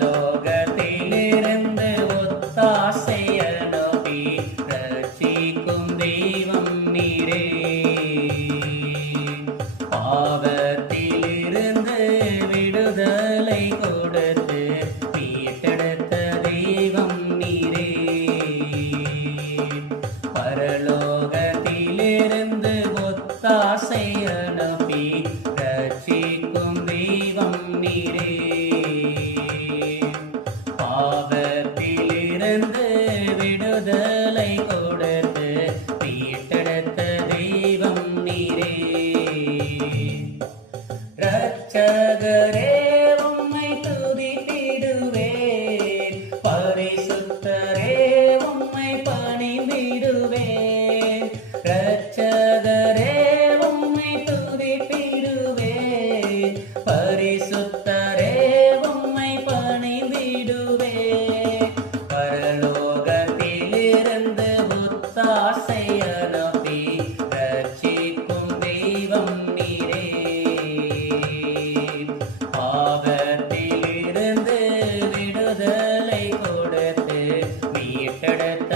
லோகத்திலிருந்து ஒத்தாசை அனுப்பி ரட்சிக்கும் தெய்வம் நீரே. பாவத்திலிருந்து விடுதலை கொடுத்து மீட்டெடுத்த தெய்வம் நீரே. பரலோகத்திலிருந்து ஒத்தாசை அனுப்பி ரட்சிக்கும் தெய்வம் நீரே. பாவத்திலிருந்து விடுதலை கொடுத்து மீட்டெடுத்த தெய்வம் நீரே. இரட்சகரே உம்மை துதித்திடுவேன், பரிசுத்தரே உம்மை பணிந்திடுவேன். இரட்சகரே உம்மை துதித்திடுவேன், பரிசுத்தரே உம்மை பணிந்திடுவேன். பரலோகத்திலிருந்து ஒத்தாசை அனுப்பி ரட்சிக்கும் தெய்வம் நீரே. பாவத்திலிருந்து விடுதலை கொடுத்து மீட்டெடுத்த